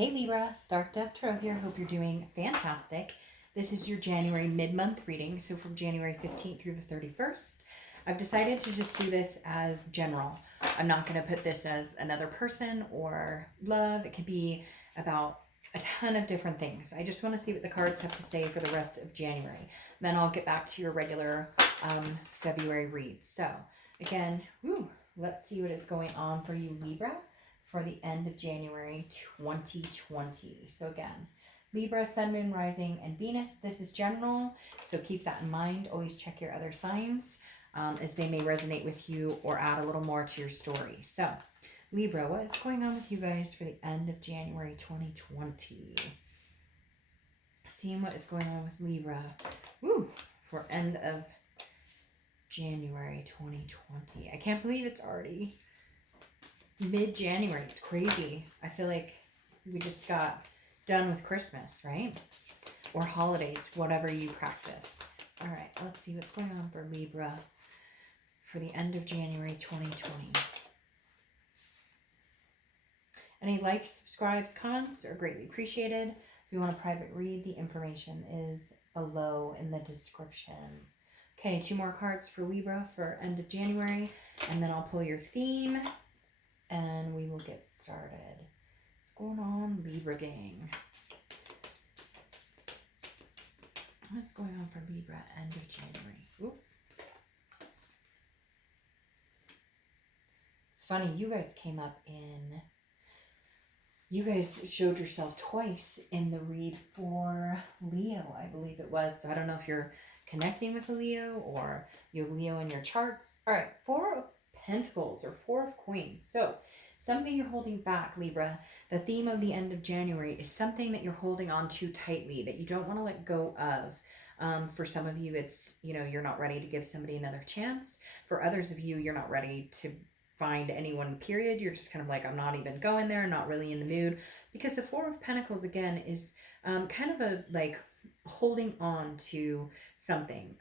Hey Libra, Dark Dove Tarot here. Hope you're doing fantastic. This is your January mid-month reading, so from January 15th through the 31st. I've decided to just do this as general. I'm not going to put this as another person or love. It could be about a ton of different things. I just want to see what the cards have to say for the rest of January. Then I'll get back to your regular February read. So again, let's see what is going on for you, Libra, for the end of January 2020. So again, Libra, Sun, Moon, Rising, and Venus. This is general, so keep that in mind. Always check your other signs as they may resonate with you or add a little more to your story. So Libra, what is going on with you guys for the end of January 2020? Seeing what is going on with Libra for end of January 2020. I can't believe it's already mid-January. It's crazy. I feel like we just got done with Christmas, right? Or holidays, whatever you practice. All right, let's see what's going on for Libra for the end of January 2020. Any likes, subscribes, comments are greatly appreciated. If you want a private read, the information is below in the description. Okay, 2 more cards for Libra for end of January, and then I'll pull your theme and we will get started. What's going on, Libra gang? What's going on for Libra end of January? Ooh. It's funny, you guys showed yourself twice in the read for Leo, I believe it was. So I don't know if you're connecting with a Leo or you have Leo in your charts. All right, 4 of Pentacles or 4 of Coins. So something you're holding back, Libra. The theme of the end of January is something that you're holding on to tightly that you don't want to let go of. For some of you, it's, you're not ready to give somebody another chance. For others of you, you're not ready to find anyone, period. You're just kind of like, I'm not even going there, not really in the mood. Because the 4 of Pentacles, again, is kind of a like holding on to something,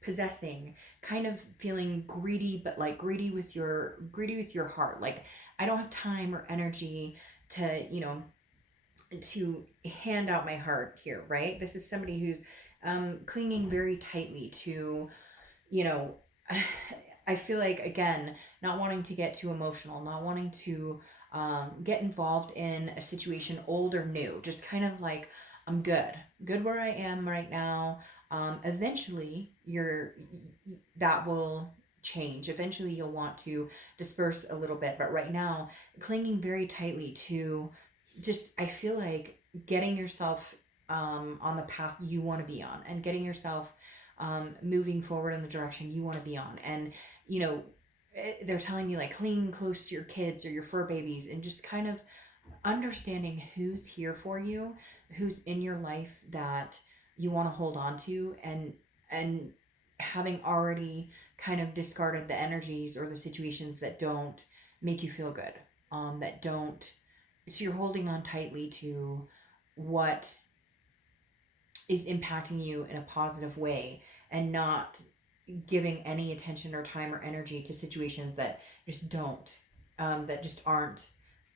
possessing, kind of feeling greedy, but like greedy with your heart. Like, I don't have time or energy to, to hand out my heart here, right? This is somebody who's clinging very tightly to, I feel like, again, not wanting to get too emotional, not wanting to get involved in a situation old or new, just kind of like, I'm good where I am right now. Eventually that will change. Eventually you'll want to disperse a little bit, but right now clinging very tightly to just, I feel like getting yourself on the path you want to be on and getting yourself moving forward in the direction you want to be on. And they're telling me like cling close to your kids or your fur babies and just kind of understanding who's here for you, who's in your life that you want to hold on to, and having already kind of discarded the energies or the situations that don't make you feel good, that don't, so you're holding on tightly to what is impacting you in a positive way and not giving any attention or time or energy to situations that just don't, that just aren't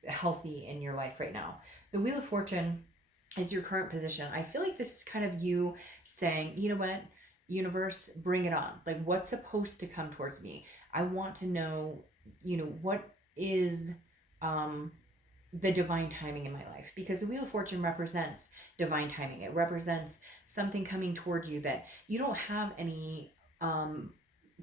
healthy in your life right now. The Wheel of Fortune is your current position. I feel like this is kind of you saying, you know what, universe, bring it on. Like, what's supposed to come towards me? I want to know, what is the divine timing in my life, because the Wheel of Fortune represents divine timing. It represents something coming towards you that you don't have any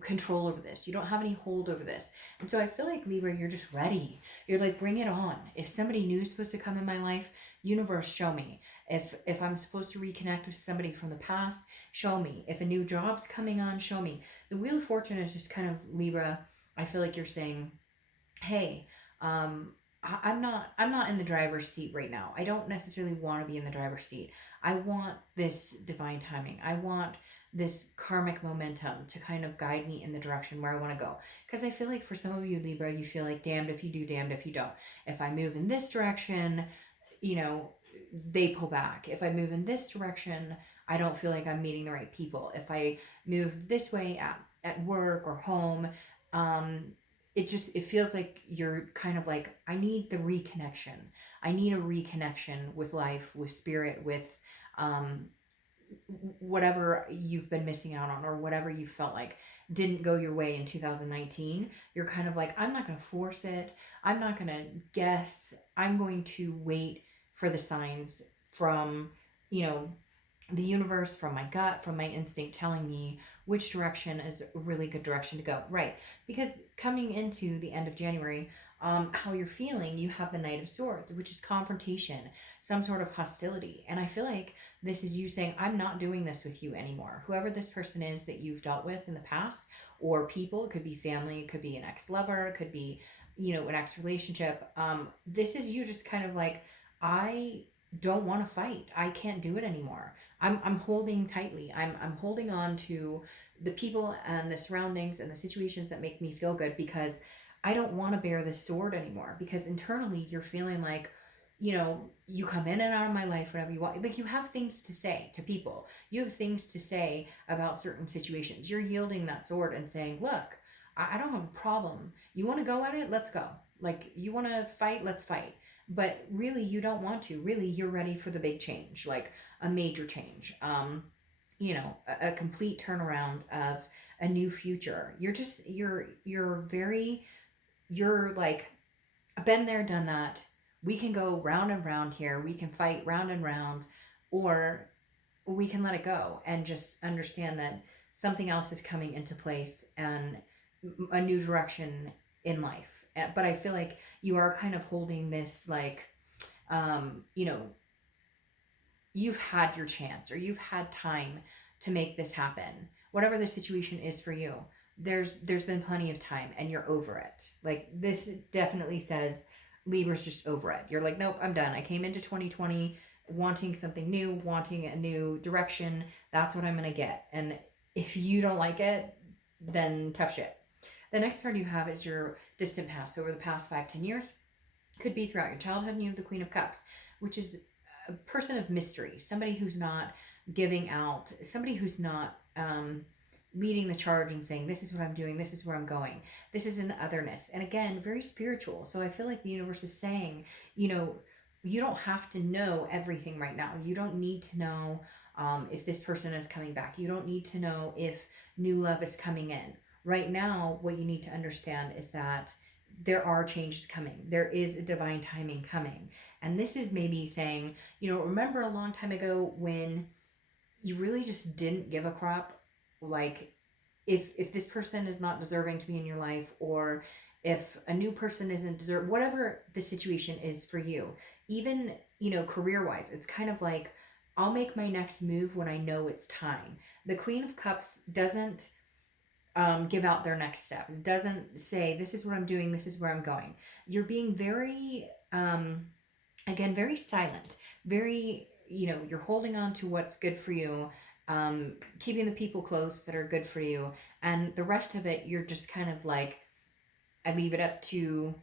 control over this. You don't have any hold over this. And so I feel like, Libra, you're just ready. You're like, bring it on. If somebody new is supposed to come in my life, universe, show me. If I'm supposed to reconnect with somebody from the past, show me. If a new job's coming on, show me. The Wheel of Fortune is just kind of, Libra, I feel like you're saying, hey, I'm not in the driver's seat right now. I don't necessarily want to be in the driver's seat. I want this divine timing. I want this karmic momentum to kind of guide me in the direction where I want to go. Because I feel like for some of you, Libra, you feel like damned if you do, damned if you don't. If I move in this direction, they pull back. If I move in this direction, I don't feel like I'm meeting the right people. If I move this way at work or home, it feels like you're kind of like, I need the reconnection. I need a reconnection with life, with spirit, with um whatever you've been missing out on, or whatever you felt like didn't go your way in 2019. You're kind of like, I'm not going to force it. I'm not going to guess. I'm going to wait for the signs from, you know, the universe, from my gut, from my instinct telling me which direction is a really good direction to go. Right. Because coming into the end of January, how you're feeling, you have the Knight of Swords, which is confrontation, some sort of hostility. And I feel like this is you saying, I'm not doing this with you anymore. Whoever this person is that you've dealt with in the past, or people, it could be family, it could be an ex lover, it could be, an ex relationship. This is you just kind of like, I don't want to fight. I can't do it anymore. I'm holding tightly. I'm holding on to the people and the surroundings and the situations that make me feel good, because I don't want to bear this sword anymore. Because internally you're feeling like, you come in and out of my life whenever you want. Like, you have things to say to people. You have things to say about certain situations. You're yielding that sword and saying, look, I don't have a problem. You want to go at it? Let's go. Like, you want to fight? Let's fight. But really, you don't want to. Really, you're ready for the big change, like a major change. A complete turnaround of a new future. You're like, been there, done that. We can go round and round here. We can fight round and round, or we can let it go and just understand that something else is coming into place, and a new direction in life. But I feel like you are kind of holding this, like, um, you know, you've had your chance, or you've had time to make this happen. Whatever the situation is for you, there's been plenty of time, and you're over it. Like, this definitely says Libra's just over it. You're like, nope, I'm done. I came into 2020 wanting something new, wanting a new direction. That's what I'm gonna get. And if you don't like it, then tough shit. The next card you have is your distant past. So over the past 5-10 years, could be throughout your childhood. And you have the Queen of Cups, which is a person of mystery, somebody who's not giving out, somebody who's not leading the charge and saying, this is what I'm doing, this is where I'm going, this is an otherness. And again, very spiritual. So I feel like the universe is saying, you don't have to know everything right now. You don't need to know if this person is coming back. You don't need to know if new love is coming in. Right now, what you need to understand is that there are changes coming. There is a divine timing coming. And this is maybe saying, remember a long time ago when you really just didn't give a crap, like, if this person is not deserving to be in your life, or if a new person isn't deserve, whatever the situation is for you, even, career wise, it's kind of like, I'll make my next move when I know it's time. The Queen of Cups doesn't give out their next steps, doesn't say, this is what I'm doing, this is where I'm going. You're being very, again, very silent, very, you're holding on to what's good for you, keeping the people close that are good for you. And the rest of it, you're just kind of like, I leave it up to,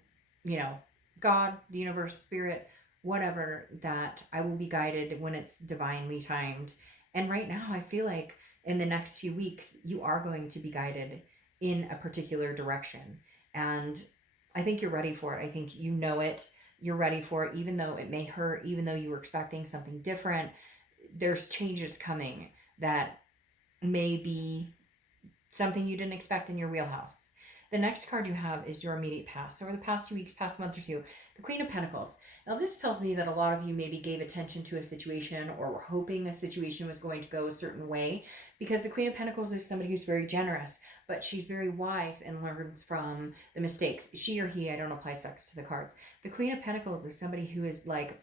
you know, God, the universe, spirit, whatever, that I will be guided when it's divinely timed. And right now, I feel like in the next few weeks, you are going to be guided in a particular direction. And I think you're ready for it. I think you know it. You're ready for it, even though it may hurt, even though you were expecting something different. There's changes coming that may be something you didn't expect in your wheelhouse. The next card you have is your immediate past. So over the past 2 weeks, past month or two, the Queen of Pentacles. Now, this tells me that a lot of you maybe gave attention to a situation, or were hoping a situation was going to go a certain way, because the Queen of Pentacles is somebody who's very generous, but she's very wise and learns from the mistakes. She or he, I don't apply sex to the cards. The Queen of Pentacles is somebody who is like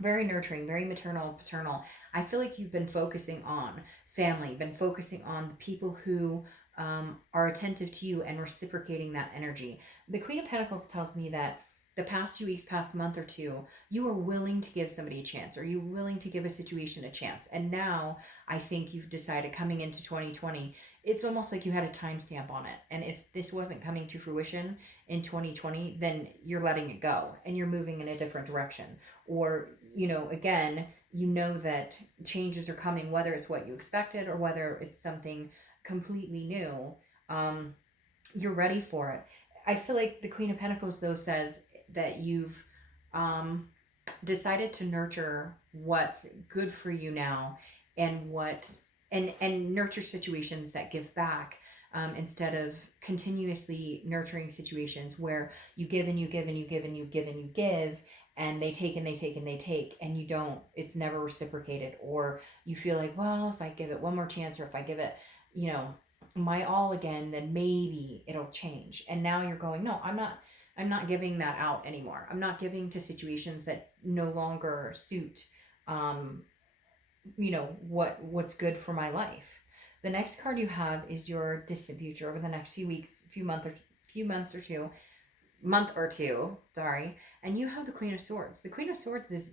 very nurturing, very maternal, paternal. I feel like you've been focusing on family, been focusing on the people who are attentive to you and reciprocating that energy. The Queen of Pentacles tells me that the past 2 weeks, past month or two, you are willing to give somebody a chance, or you're willing to give a situation a chance. And now I think you've decided, coming into 2020, it's almost like you had a timestamp on it. And if this wasn't coming to fruition in 2020, then you're letting it go and you're moving in a different direction. Or, again, that changes are coming, whether it's what you expected or whether it's something completely new. You're ready for it. I feel like the Queen of Pentacles, though, says that you've um, decided to nurture what's good for you now, and nurture situations that give back, instead of continuously nurturing situations where you give and you give and you give and you give and you give, and they take and they take and they take, and you don't, it's never reciprocated, or you feel like, well, if I give it one more chance, or if I give it, you know, my all again, then maybe it'll change. And now you're going, no, I'm not giving that out anymore. I'm not giving to situations that no longer suit, um, what's good for my life. The next card you have is your distant future over the next few weeks, few months or two, month or two, sorry. And you have the Queen of Swords. The Queen of Swords is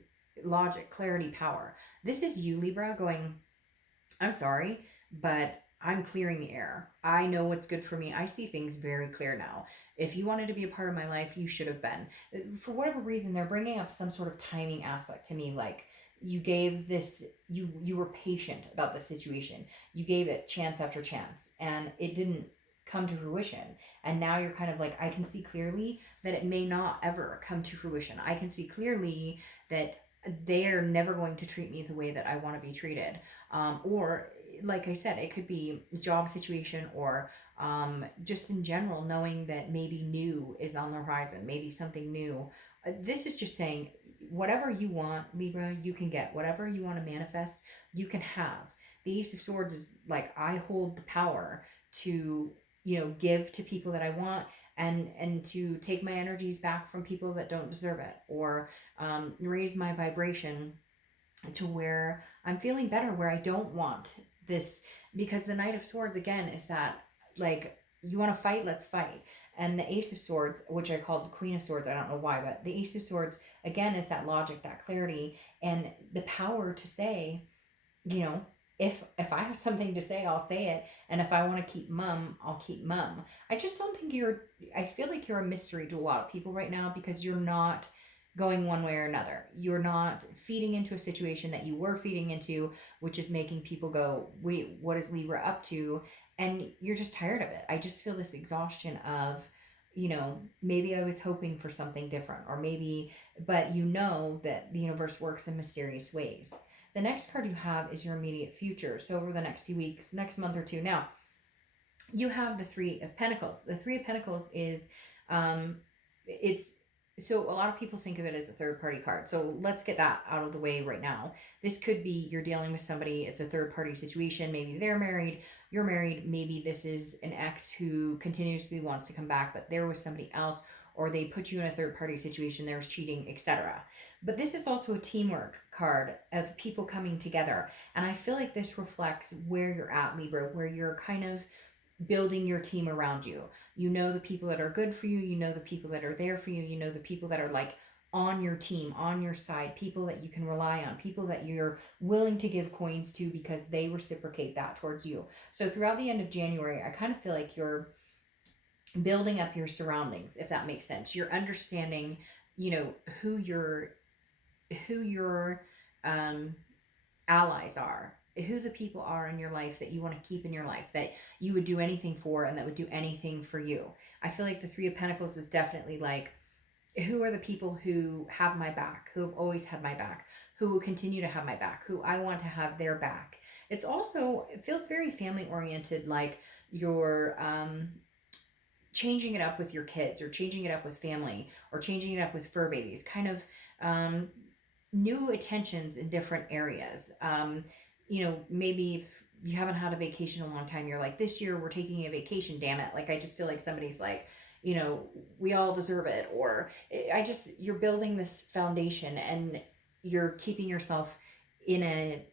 logic, clarity, power. This is you, Libra, going, I'm sorry, but I'm clearing the air. I know what's good for me. I see things very clear now. If you wanted to be a part of my life, you should have been. For whatever reason, they're bringing up some sort of timing aspect to me, like you gave this, you were patient about the situation. You gave it chance after chance, and it didn't come to fruition. And now you're kind of like, I can see clearly that it may not ever come to fruition. I can see clearly that they're never going to treat me the way that I want to be treated. Or, like I said, it could be a job situation, or just in general, knowing that maybe new is on the horizon, maybe something new. This is just saying, whatever you want, Libra, you can get. Whatever you want to manifest, you can have. The Ace of Swords is like, I hold the power to, give to people that I want, and to take my energies back from people that don't deserve it, or raise my vibration to where I'm feeling better, where I don't want this. Because the Knight of Swords, again, is that, like, you want to fight, let's fight. And the Ace of Swords, which I called the Queen of Swords, I don't know why, but the Ace of Swords, again, is that logic, that clarity, and the power to say, you know, if I have something to say, I'll say it, and if I want to keep mum, I'll keep mum. I just don't think I feel like you're a mystery to a lot of people right now, because you're not going one way or another. You're not feeding into a situation that you were feeding into, which is making people go, wait, what is Libra up to? And you're just tired of it. I just feel this exhaustion of, maybe I was hoping for something different, or maybe, but that the universe works in mysterious ways. The next card you have is your immediate future. So over the next few weeks, next month or two. Now, you have the Three of Pentacles. The Three of Pentacles is, it's, so a lot of people think of it as a third party card. So let's get that out of the way right now. This could be you're dealing with somebody, it's a third party situation. Maybe they're married, you're married. Maybe this is an ex who continuously wants to come back, but there was somebody else, or they put you in a third party situation, there was cheating, etc. But this is also a teamwork card of people coming together. And I feel like this reflects where you're at, Libra, where you're kind of building your team around you. You know the people that are good for you, you know the people that are there for you, you know the people that are like on your team, on your side, people that you can rely on, people that you're willing to give coins to because they reciprocate that towards you. So throughout the end of January, I kind of feel like you're building up your surroundings, if that makes sense. You're understanding, who your um allies are, who the people are in your life that you want to keep in your life, that you would do anything for, and that would do anything for you. I feel like the Three of Pentacles is definitely like, who are the people who have my back, who have always had my back, who will continue to have my back, who I want to have their back. It feels very family oriented, like you're changing it up with your kids, or changing it up with family, or changing it up with fur babies, kind of um, new attentions in different areas. Maybe if you haven't had a vacation in a long time, you're like, this year we're taking a vacation, damn it. Like, I just feel like somebody's like, we all deserve it. Or you're building this foundation, and you're keeping yourself in a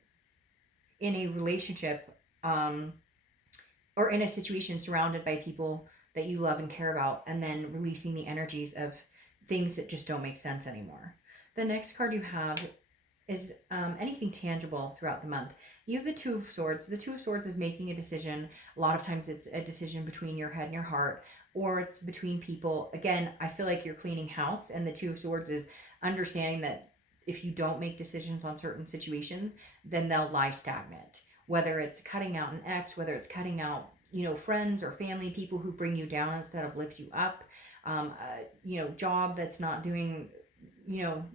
relationship, or in a situation surrounded by people that you love and care about, and then releasing the energies of things that just don't make sense anymore. The next card you have is anything tangible throughout the month. You have the Two of Swords. The Two of Swords is making a decision. A lot of times it's a decision between your head and your heart, or it's between people. Again, I feel like you're cleaning house, and the Two of Swords is understanding that if you don't make decisions on certain situations, then they'll lie stagnant. Whether it's cutting out an ex, whether it's cutting out friends or family, people who bring you down instead of lift you up. Job that's not doing,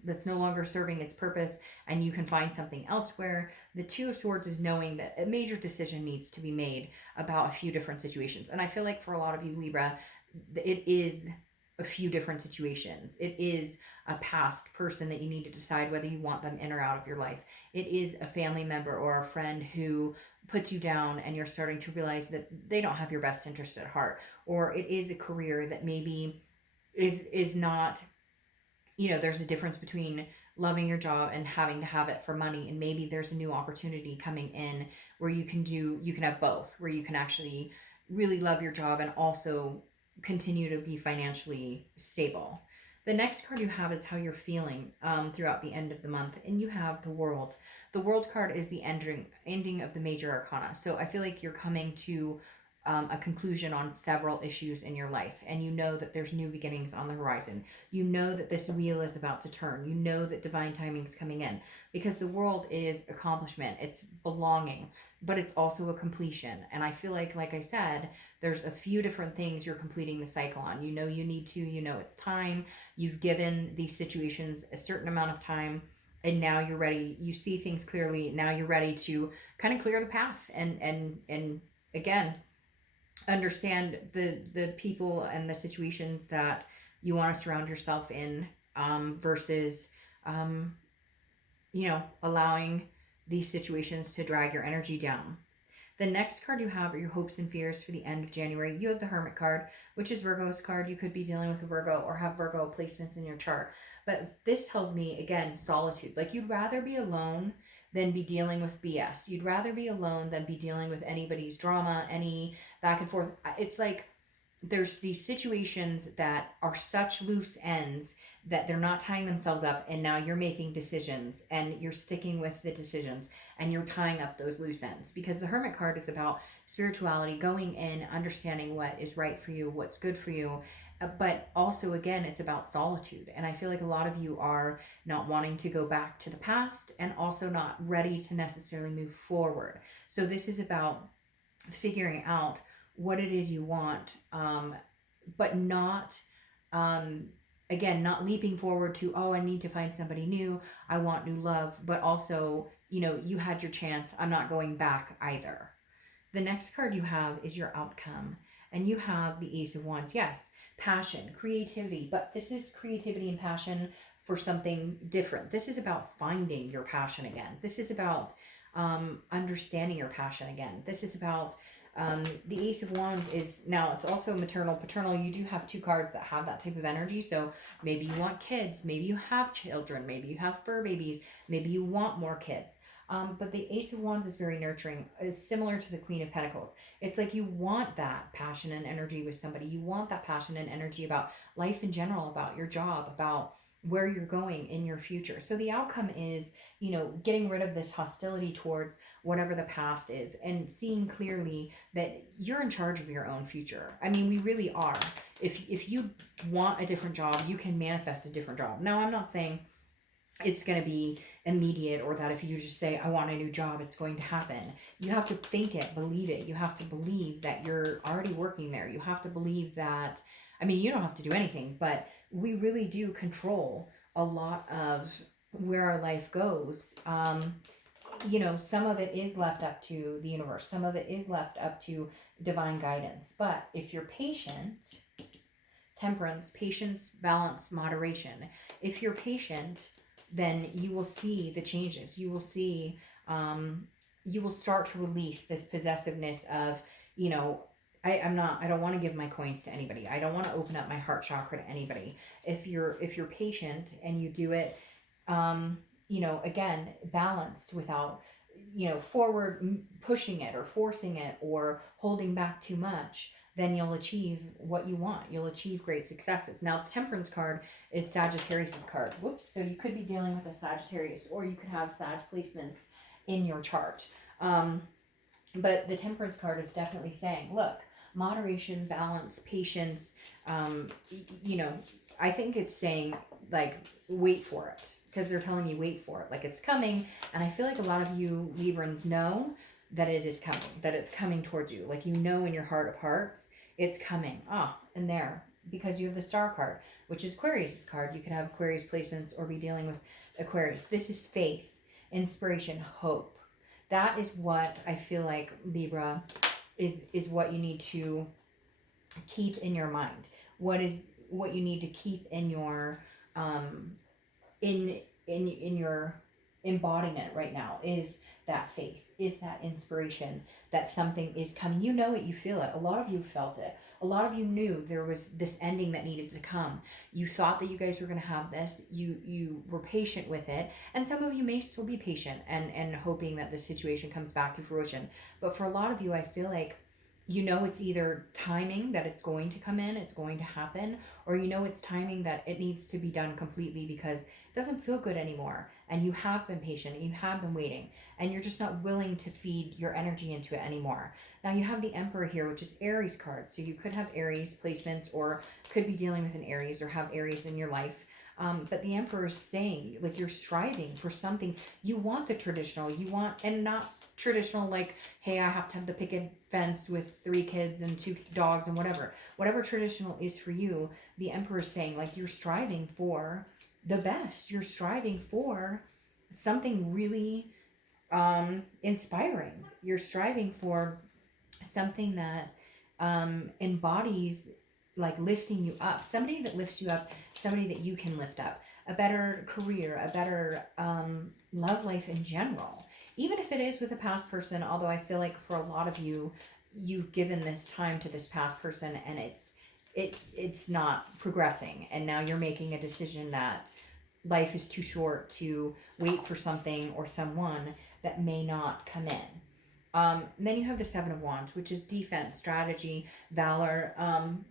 that's no longer serving its purpose, and you can find something elsewhere. The Two of Swords is knowing that a major decision needs to be made about a few different situations. And I feel like for a lot of you, Libra, it is a few different situations. It is a past person that you need to decide whether you want them in or out of your life. It is a family member or a friend who puts you down and you're starting to realize that they don't have your best interest at heart. Or it is a career that maybe is not, there's a difference between loving your job and having to have it for money, and maybe there's a new opportunity coming in where you can have both, where you can actually really love your job and also continue to be financially stable. The next card you have is how you're feeling throughout the end of the month, and you have the World. The World card is the ending of the major arcana. So I feel like you're coming to a conclusion on several issues in your life, and you know that there's new beginnings on the horizon. You know that this wheel is about to turn. You know that divine timing is coming in, because the World is accomplishment, it's belonging, but it's also a completion. And I feel like I said, there's a few different things you're completing the cycle on. You need to, it's time. You've given these situations a certain amount of time, and now you're ready. You see things clearly. Now you're ready to kind of clear the path and again, understand the people and the situations that you want to surround yourself in, versus um, allowing these situations to drag your energy down. The next card you have are your hopes and fears for the end of January. You have the Hermit card, which is Virgo's card. You could be dealing with a Virgo or have Virgo placements in your chart. But this tells me, again, solitude. Like, you'd rather be alone than be dealing with BS. You'd rather be alone than be dealing with anybody's drama, any back and forth. It's like there's these situations that are such loose ends that they're not tying themselves up, and now you're making decisions and you're sticking with the decisions and you're tying up those loose ends, because the Hermit card is about spirituality, going in, understanding what is right for you, what's good for you. But also, again, it's about solitude, and I feel like a lot of you are not wanting to go back to the past and also not ready to necessarily move forward. So this is about figuring out what it is you want, but not, um, again, not leaping forward to, oh, I need to find somebody new, I want new love, but also, you had your chance, I'm not going back either. The next card you have is your outcome, and you have the Ace of Wands. Yes, passion, creativity, but this is creativity and passion for something different. This is about finding your passion again. This is about understanding your passion again. This is about the Ace of Wands is, now it's also maternal, paternal. You do have two cards that have that type of energy. So maybe you want kids, maybe you have children, maybe you have fur babies, maybe you want more kids. But the Ace of Wands is very nurturing, is similar to the Queen of Pentacles. It's like you want that passion and energy with somebody. You want that passion and energy about life in general, about your job, about where you're going in your future. So the outcome is, getting rid of this hostility towards whatever the past is and seeing clearly that you're in charge of your own future. I mean, we really are. If you want a different job, you can manifest a different job. Now, I'm not saying it's going to be immediate, or that if you just say, I want a new job, it's going to happen. You have to think it, believe it. You have to believe that you're already working there. You have to believe that, I mean, you don't have to do anything, but we really do control a lot of where our life goes. Some of it is left up to the universe. Some of it is left up to divine guidance. But if you're patient, temperance, patience, balance, moderation. If you're patient, then you will see the changes. You will see, you will start to release this possessiveness of, I don't want to give my coins to anybody. I don't want to open up my heart chakra to anybody. If you're patient and you do it, again, balanced, without, forward pushing it or forcing it or holding back too much, then you'll achieve what you want. You'll achieve great successes. Now, the Temperance card is Sagittarius's card. Whoops. So you could be dealing with a Sagittarius, or you could have Sag placements in your chart. But the Temperance card is definitely saying, look, moderation, balance, patience. I think it's saying, like, wait for it, because they're telling you wait for it, like it's coming. And I feel like a lot of you Librans know that it is coming, that it's coming towards you. Like, you know, in your heart of hearts, it's coming. And there, because you have the Star card, which is Aquarius' card. You could have Aquarius placements or be dealing with Aquarius. This is faith, inspiration, hope. That is what I feel like, Libra, is what you need to keep in your mind. What you need to keep in your in your embodiment right now is that faith, is that inspiration, that something is coming. You know it, you feel it. A lot of you felt it. A lot of you knew there was this ending that needed to come. You thought that you guys were going to have this. You were patient with it, and some of you may still be patient and hoping that the situation comes back to fruition. But for a lot of you, I feel like, you know, it's either timing that it's going to come in, it's going to happen, or you know it's timing that it needs to be done completely because it doesn't feel good anymore, and you have been patient, you have been waiting, and you're just not willing to feed your energy into it anymore. Now you have the Emperor here, which is Aries card, so you could have Aries placements or could be dealing with an Aries or have Aries in your life. But the Emperor is saying, like, you're striving for something. You want the traditional, you want, and not traditional like, hey, I have to have the picket fence with 3 kids and 2 dogs and whatever traditional is for you. The Emperor is saying, like, you're striving for the best, you're striving for something really inspiring, you're striving for something that embodies, like, lifting you up, somebody that lifts you up, somebody that you can lift up, a better career, a better love life in general, even if it is with a past person. Although I feel like for a lot of you, you've given this time to this past person and it's not progressing, and now you're making a decision that life is too short to wait for something or someone that may not come in. And then you have the Seven of Wands, which is defense, strategy, valor.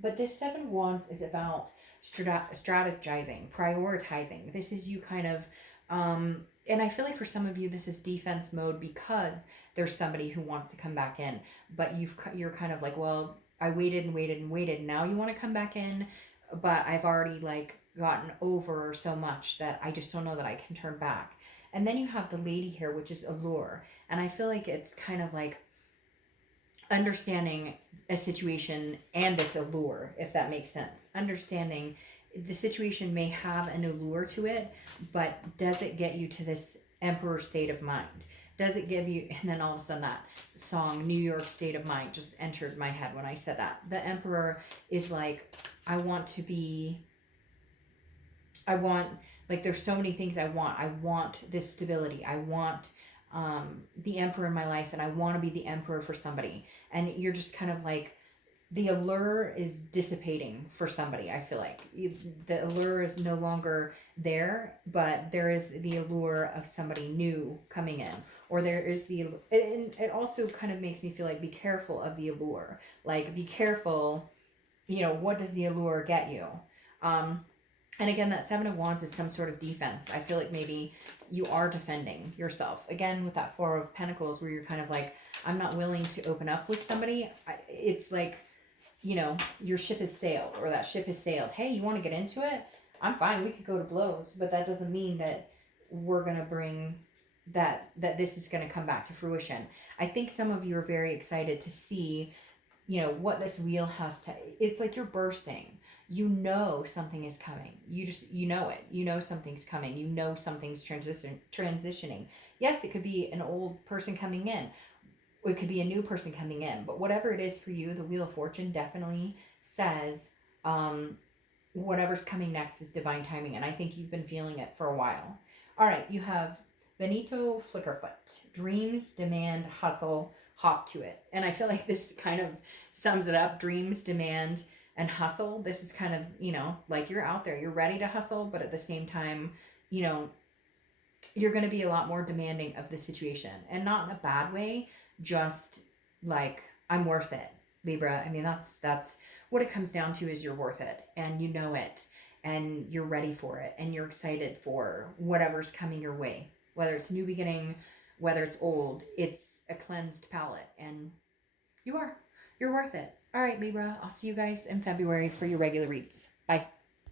But this Seven of Wands is about strategizing, prioritizing. This is you kind of, and I feel like for some of you, this is defense mode because there's somebody who wants to come back in, but you're kind of like, well, I waited and waited and waited. Now you want to come back in, but I've already, like, gotten over so much that I just don't know that I can turn back. And then you have the Lady here, which is allure. And I feel like it's kind of like understanding a situation and its allure, if that makes sense. Understanding the situation may have an allure to it, but does it get you to this Emperor state of mind? Does it give you, and then all of a sudden that song, New York State of Mind, just entered my head when I said that. The Emperor is like, I want, like, there's so many things I want. I want this stability. I want the Emperor in my life, and I want to be the Emperor for somebody. And you're just kind of like, the allure is dissipating for somebody. I feel like the allure is no longer there, but there is the allure of somebody new coming in, or there is and it also kind of makes me feel like, be careful of the allure. Like, be careful, what does the allure get you? And again, that Seven of Wands is some sort of defense. I feel like maybe you are defending yourself. Again, with that Four of Pentacles, where you're kind of like, I'm not willing to open up with somebody. It's like, your ship has sailed, or that ship has sailed. Hey, you want to get into it? I'm fine. We could go to blows. But that doesn't mean that we're going to bring that this is going to come back to fruition. I think some of you are very excited to see, what this wheel has to, it's like you're bursting. Something is coming. You know it. Something's coming. Something's transitioning. Yes, it could be an old person coming in. It could be a new person coming in. But whatever it is for you, the Wheel of Fortune definitely says whatever's coming next is divine timing. And I think you've been feeling it for a while. All right, you have Benito Flickerfoot. Dreams, demand, hustle, hop to it. And I feel like this kind of sums it up. Dreams, demand, and hustle. This is kind of, like, you're out there, you're ready to hustle, but at the same time, you're going to be a lot more demanding of the situation, and not in a bad way, just like, I'm worth it, Libra. I mean, that's what it comes down to, is you're worth it, and you know it, and you're ready for it, and you're excited for whatever's coming your way, whether it's new beginning, whether it's old. It's a cleansed palette, and you're worth it. All right, Libra, I'll see you guys in February for your regular reads. Bye.